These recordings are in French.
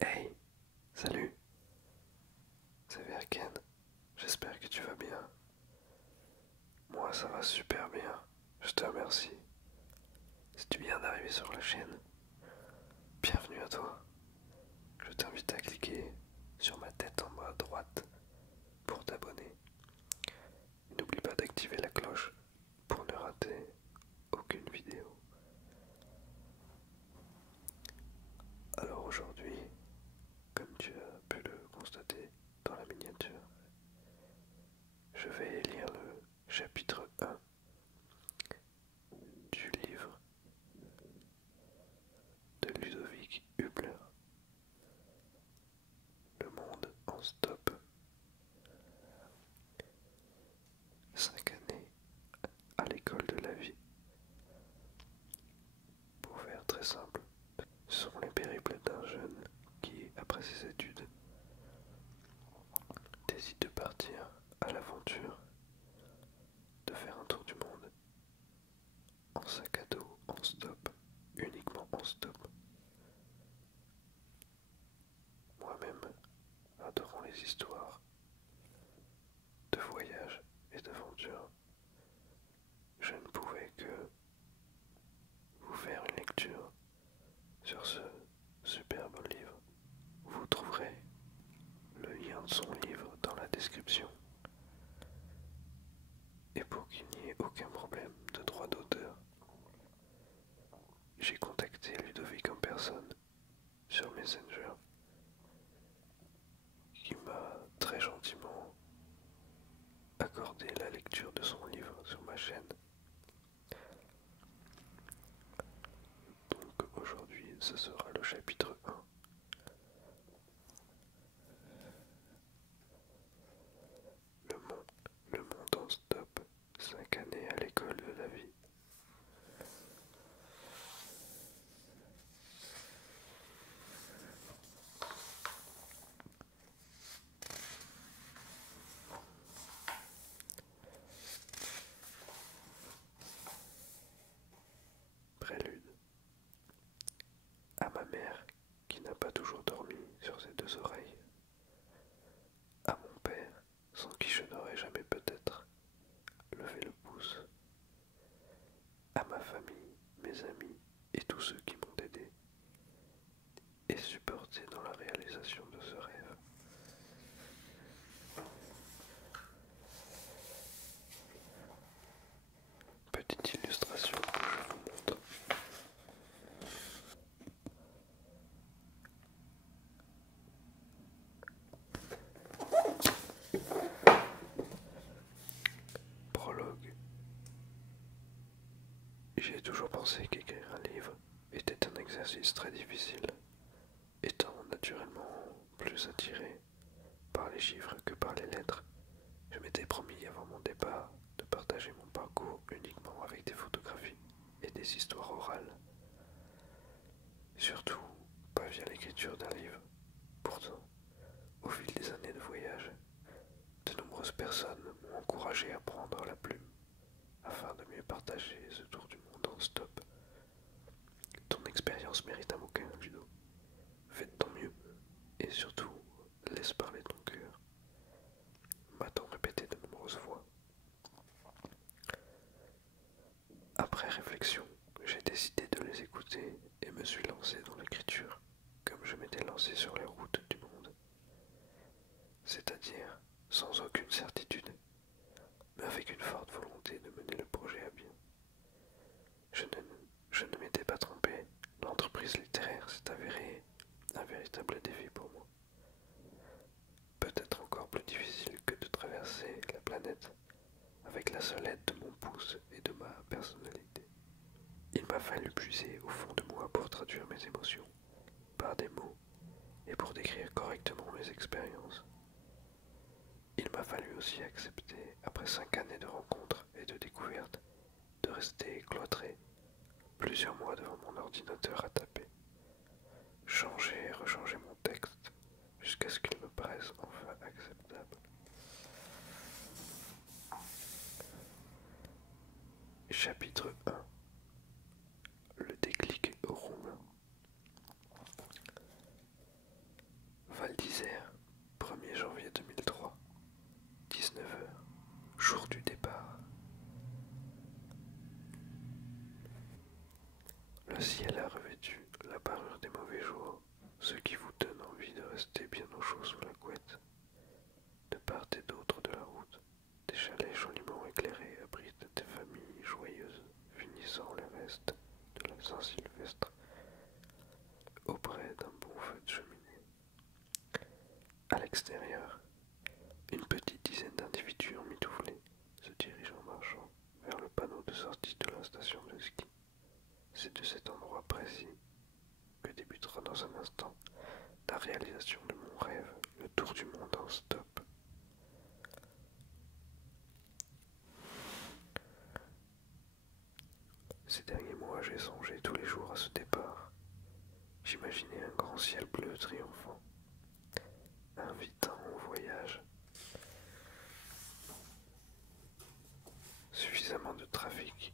Hey, salut, c'est Verken. J'espère que tu vas bien. Moi, ça va super bien. Je te remercie. Si tu viens d'arriver sur la chaîne, bienvenue à toi. Je t'invite à cliquer sur ma tête en bas à droite pour t'abonner. Et n'oublie pas d'activer la cloche pour ne rater aucune vidéo. Alors aujourd'hui, comme tu as pu le constater dans la miniature, je vais lire le chapitre 1 du livre de Ludovic Hubler, Le monde en stop. 5 années à l'école de la vie. Pour faire très simple, ce sont les périples d'un jeune qui, après ses études, décide de partir à l'aventure, de faire un tour du monde, en sac à dos, en stop, uniquement en stop. Moi-même, adorant les histoires de voyage et d'aventure, je ne pouvais que vous faire une lecture sur ce superbe livre. Vous trouverez le lien de son livre dans la description. Et pour qu'il n'y ait aucun problème de droit d'auteur, j'ai contacté Ludovic en personne sur Messenger, qui m'a très gentiment accordé la lecture de son livre sur ma chaîne. Donc aujourd'hui, ce sera le chapitre 1. Le monde en stop, 5 années à l'école de la vie. Prélude. À ma mère, qui n'a pas toujours dormi sur ses deux oreilles. À mon père, sans qui je n'aurais jamais peut-être levé le pouce. À ma famille, mes amis et tous ceux qui m'ont aidé et supporté dans la réalisation de ce rêve. Petite illustration que je vous montre. Prologue. J'ai toujours pensé qu'écrire un livre était un exercice très difficile, étant naturellement plus attiré par les chiffres que par les lettres. Je m'étais promis avant mon départ de partager mon parcours uniquement avec des photographies et des histoires orales. Surtout, pas via l'écriture d'un livre. Pourtant, au fil des années de voyage, de nombreuses personnes m'ont encouragé à prendre la plume afin de mieux partager ce tour du monde en stop. Ton expérience mérite un bouquin, Ludo. Fais de ton mieux et surtout, laisse parler ton cœur. M'a-t-on répété de nombreuses fois. Après réflexion, j'ai décidé de les écouter et me suis lancé dans l'écriture, comme je m'étais lancé sur les routes du monde. C'est-à-dire sans aucune certitude, mais avec une forte volonté de mener le projet à bien. Je ne, je ne m'étais pas trompé, l'entreprise littéraire s'est avérée un véritable défi pour moi. Peut-être encore plus difficile que de traverser la planète avec la seule aide de mon pouce et de ma personnalité. Il m'a fallu puiser au fond de moi pour traduire mes émotions, par des mots, et pour décrire correctement mes expériences. Il m'a fallu aussi accepter, après 5 années de rencontres et de découvertes, de rester cloîtré plusieurs mois devant mon ordinateur à taper, changer et rechanger mon texte jusqu'à ce qu'il me paraisse enfin acceptable. Chapitre 1. Le déclic roumain. l'extérieur, une petite dizaine d'individus emmitouflés se dirigent en marchant vers le panneau de sortie de la station de ski. C'est de cet endroit précis que débutera dans un instant la réalisation de mon rêve, le tour du monde en stop. Ces derniers mois, j'ai songé tous les jours à ce départ. J'imaginais un grand ciel bleu triomphant, invitant au voyage. Suffisamment de trafic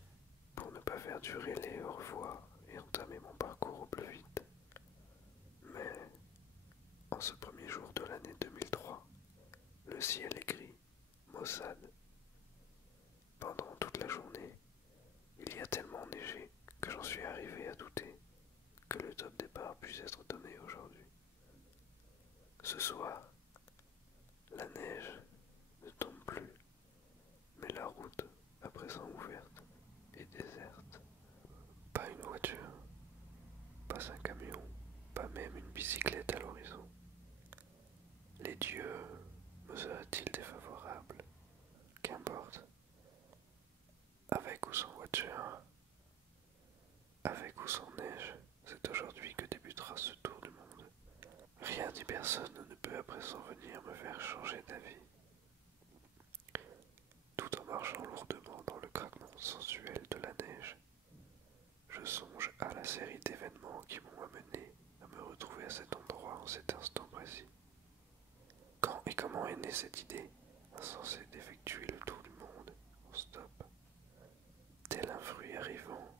pour ne pas faire durer les au revoir et entamer mon parcours au plus vite. Mais, en ce premier jour de l'année 2003, le ciel est gris, maussade. Pendant toute la journée, il y a tellement neigé que j'en suis arrivé à douter que le top départ puisse être donné aujourd'hui. Ce soir, la neige ne tombe plus, mais la route, à présent ouverte, est déserte. Pas une voiture, pas un camion, pas même une bicyclette à l'horizon. Les dieux me seraient-ils défavorables? Qu'importe. Avec ou sans voiture, avec ou sans neige, c'est aujourd'hui que débutera ce tour du monde. Rien ni personne ne peut à présent venir me faire changer d'avis. Tout en marchant lourdement dans le craquement sensuel de la neige, je songe à la série d'événements qui m'ont amené à me retrouver à cet endroit en cet instant précis. Quand et comment est née cette idée insensée d'effectuer le tour du monde en stop? Tel un fruit arrivant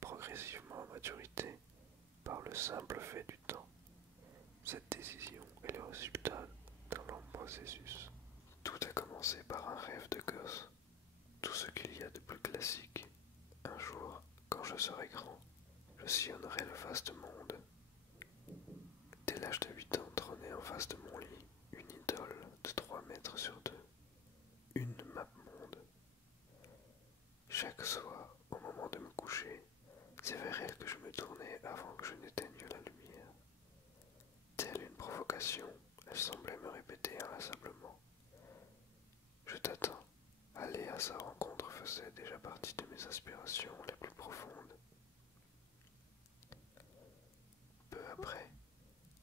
progressivement à maturité par le simple fait du temps. Cette décision est le résultat d'un long processus. Tout a commencé par un rêve de gosse, tout ce qu'il y a de plus classique. Un jour, quand je serai grand, je sillonnerai le vaste monde. Dès l'âge de 8 ans trônait en face de mon lit une idole de 3 mètres sur 2, une map monde. Chaque soir, au moment de me coucher, c'est vers elle que je me tournais avant que je n'éteigne la lumière. Telle une provocation, elle semblait me répéter inlassablement: je t'attends. Aller à sa rencontre faisait déjà partie de mes aspirations les plus profondes. Peu après,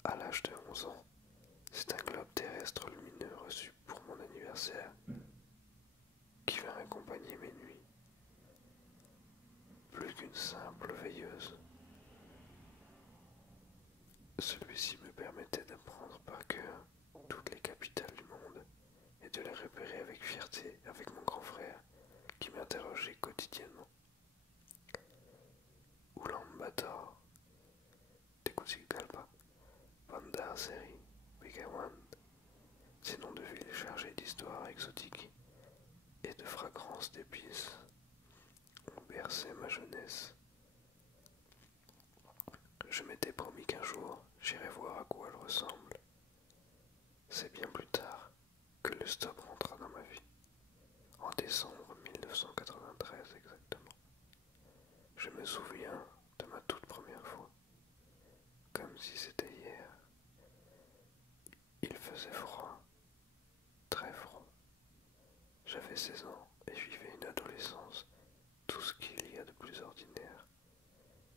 à l'âge de 11 ans, c'est un globe terrestre lumineux reçu pour mon anniversaire qui vint accompagner mes nuits. Plus qu'une simple veilleuse. Celui-ci me permettait d'apprendre par cœur toutes les capitales du monde et de les repérer avec fierté avec mon grand frère qui m'interrogeait quotidiennement. Ulaanbaatar, Tegucigalpa, Bandar Seri, Begawan, ces noms de villes chargées d'histoires exotiques et de fragrances d'épices ont bercé ma jeunesse. Je m'étais promis qu'un jour j'irais voir à quoi elle ressemble. C'est bien plus tard que le stop rentra dans ma vie, en décembre 1993 exactement. Je me souviens de ma toute première fois, comme si c'était hier. Il faisait froid, très froid. J'avais 16 ans et vivais une adolescence, tout ce qu'il y a de plus ordinaire,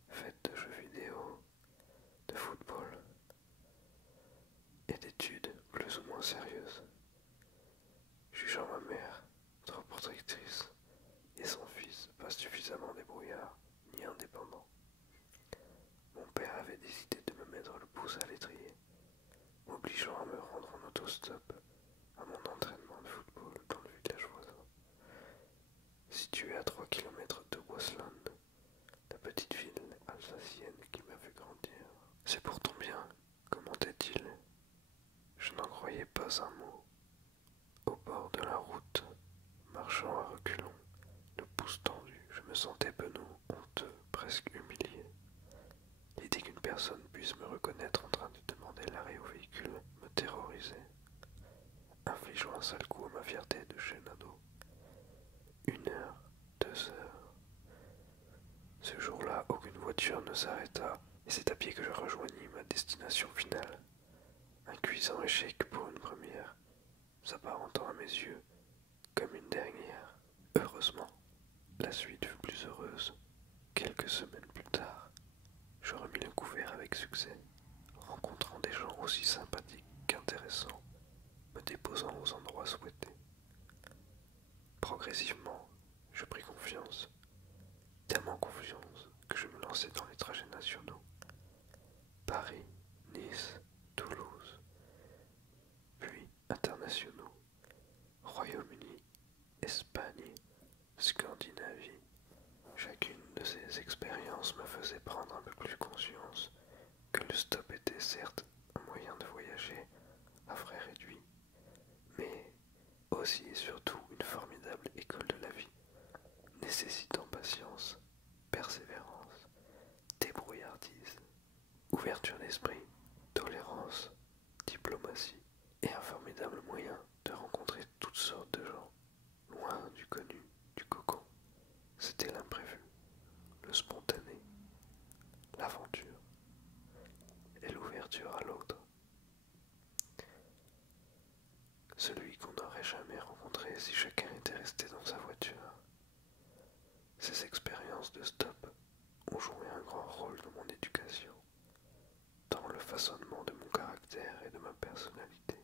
faite de jeux vidéo, de football et d'études plus ou moins sérieuses. Jugeant ma mère, trop protectrice, et son fils pas suffisamment débrouillard ni indépendant, mon père avait décidé de me mettre le pouce à l'étrier, m'obligeant à me rendre en autostop à mon entraînement de football dans le village voisin, situé à 3 km de Waasland, la petite ville alsacienne qui m'a fait grandir. C'est pour ton bien, commentait-il. Je n'en croyais pas un mot. Au bord de la route, marchant à reculons, le pouce tendu, je me sentais penaud, honteux, presque humilié. L'idée qu'une personne puisse me reconnaître en train de demander l'arrêt au véhicule me terrorisait, infligeant un sale coup à ma fierté de jeune ado. 1 heure, 2 heures. Ce jour-là, aucune voiture ne s'arrêta, et c'est à pied que je rejoignis ma destination finale. Un cuisant échec pour une première. s'apparentant à mes yeux comme une dernière. Heureusement, la suite fut plus heureuse. Quelques semaines plus tard, je remis le couvert avec succès, rencontrant des gens aussi sympathiques qu'intéressants, me déposant aux endroits souhaités. Progressivement, je pris confiance, tellement confiance que je me lançai dans les trajets nationaux. Paris, Nice, Toulouse, puis internationaux, Royaume-Uni, Espagne, Scandinavie. Chacune de ces expériences me faisait prendre un peu plus conscience que le stop était certes un moyen de voyager à frais réduits, mais aussi et surtout une formidable école de la vie, nécessitant patience, persévérance, débrouillardise, ouverture d'esprit, tolérance, diplomatie et un formidable moyen de rencontrer toutes sortes de gens, loin du connu, du cocon. C'était l'imprévu, le spontané, l'aventure et l'ouverture à l'autre. Celui qu'on n'aurait jamais rencontré si chacun était resté dans sa voiture. Ces expériences de stop ont joué un grand rôle dans mon éducation, dans le façonnement de mon caractère et de ma personnalité.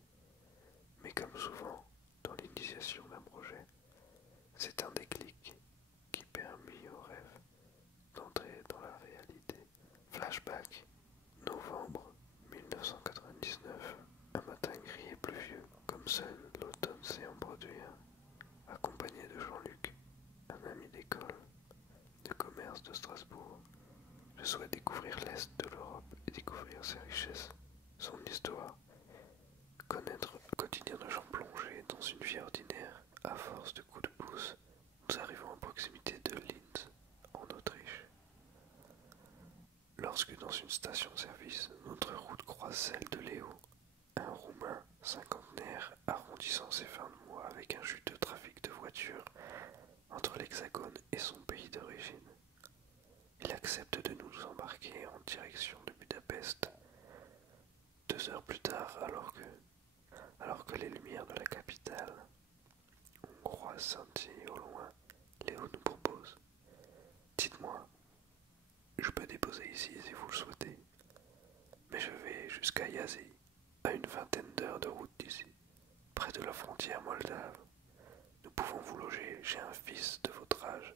Mais comme souvent, dans l'initiation d'un projet, c'est un déclic qui permit au rêve d'entrer dans la réalité. Flashback, novembre 1999, un matin gris et pluvieux, comme seul l'automne sait en produire, accompagné de Jean-Luc, un ami d'école, de commerce de Strasbourg. Je souhaite découvrir l'Est de l'Europe et découvrir ses richesses, son histoire, connaître le quotidien de gens plongés dans une vie ordinaire. À force de coups de pouce, nous arrivons à proximité de Linz, en Autriche. Lorsque dans une station-service, notre route croise celle de Léo, un Roumain cinquantenaire arrondissant ses fins de mois avec un jus de trafic de voitures entre l'Hexagone et son pays d'origine. Il accepte de nous embarquer en direction de Budapest. 2 heures plus tard, alors que les lumières de la capitale hongroise scintillent au loin, Léo nous propose: dites-moi, je peux déposer ici si vous le souhaitez, mais je vais jusqu'à Iași, à une vingtaine d'heures de route d'ici, près de la frontière moldave. Nous pouvons vous loger chez un fils de votre âge,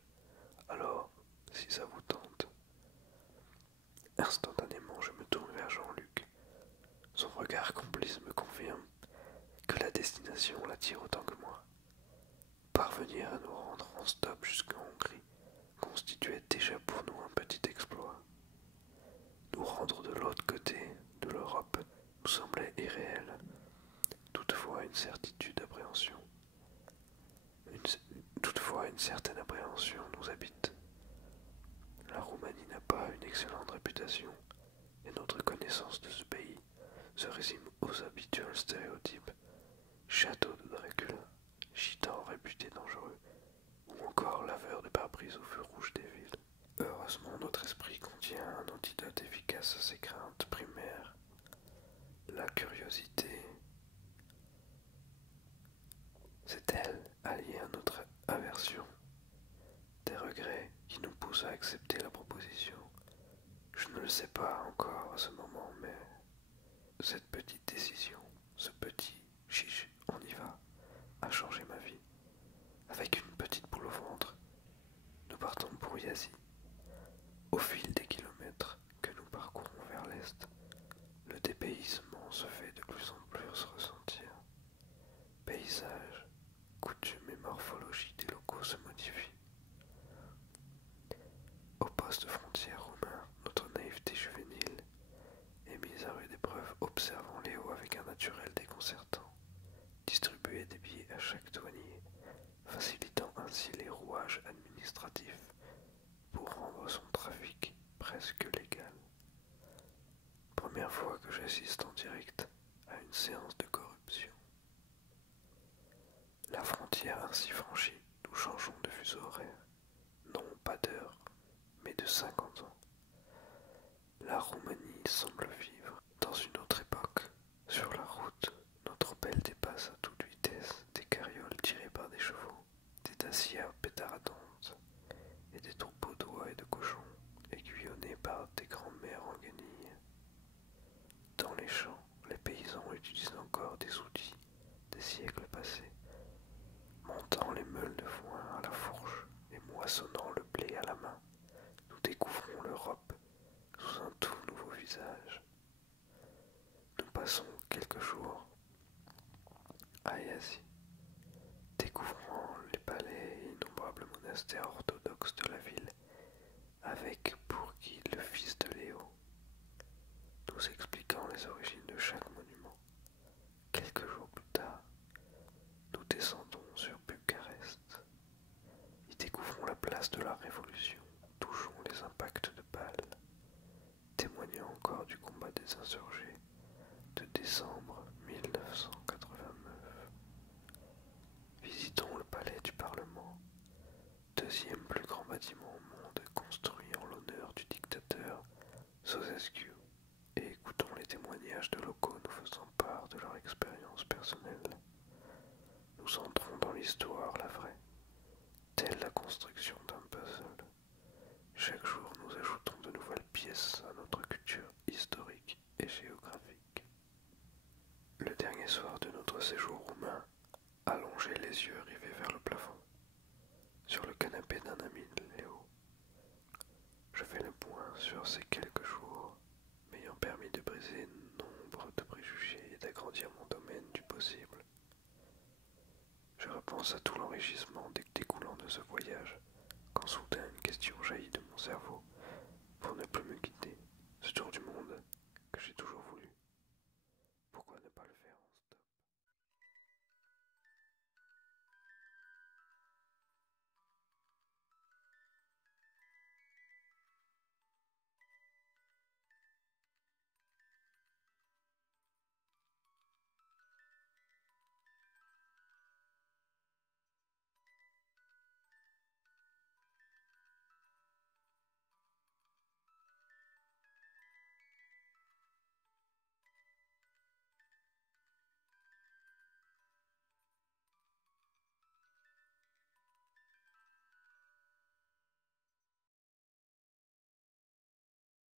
alors, si ça vous tente. Instantanément, je me tourne vers Jean-Luc. Son regard complice me confirme que la destination l'attire autant que moi. Parvenir à nous rendre en stop jusqu'en Hongrie constituait déjà pour nous un petit exploit. Nous rendre de l'autre côté de l'Europe nous semblait irréel. Toutefois, une certaine appréhension nous habite. La Roumanie n'a pas une excellente réputation, et notre connaissance de ce pays se résume aux habituels stéréotypes: château de Dracula, gitan réputé dangereux, ou encore laveur de pare-brise au feu rouge des villes. Heureusement, notre esprit contient un antidote efficace à ces craintes primaires: la curiosité. C'est elle, alliée à notre aversion, des regrets qui nous poussent à accepter la proposition. Je ne le sais pas encore à ce moment, mais cette petite décision, ce petit chiche, on y va, a changé ma vie. Avec une petite boule au ventre, nous partons pour Iași. Au fil des kilomètres que nous parcourons vers l'est, le dépaysement se fait de plus en plus ressentir. Paysages, coutumes et morphologie des locaux se modifient. Au poste frontière roumain, notre naïveté juvénile est mise à rude épreuve, observant Léo avec un naturel déconcertant, distribuer des billets à chaque douanier, facilitant ainsi les rouages administratifs pour rendre son trafic presque légal. Première fois que j'assiste en direct à une séance de corruption. La frontière ainsi franchie, nous changeons de fuseau horaire, non pas d'heure, mais de 50 ans. La Roumanie semble vivre dans une autre époque. Sur la route, notre Opel dépasse à toute vitesse glacière pétaradante, et des troupeaux d'oies et de cochons, aiguillonnés par des grands-mères en guenilles. Dans les champs, les paysans utilisent encore des outils des siècles passés, montant les meules de foin à la fourche et moissonnant le blé à la main. Nous découvrons l'Europe sous un tout nouveau visage. Nous passons quelques jours à Asie, découvrant les palais et innombrables monastères orthodoxes de la ville, avec pour guide le fils de Léo, nous expliquant les origines de chaque monument. Quelques jours plus tard, nous descendons sur Bucarest, y découvrons la place de la Révolution, touchons les impacts de balles, témoignant encore du combat des insurgés de décembre 1989. Visitons le palais du Parlement, deuxième plus grand bâtiment au monde construit en l'honneur du dictateur Ceausescu, et écoutons les témoignages de locaux nous faisant part de leur expérience personnelle. Nous entrons dans l'histoire, la vraie, telle la construction d'un puzzle. Chaque jour, nous ajoutons de nouvelles pièces à notre culture historique et géographique. Le dernier soir de notre séjour roumain, allongés les yeux rivés vers le plafond, sur le canapé d'un ami de Léo, je fais le point sur ces quelques jours, m'ayant permis de briser nombre de préjugés et d'agrandir mon domaine du possible. Je repense à tout l'enrichissement découlant de ce voyage, quand soudain une question jaillit de mon cerveau,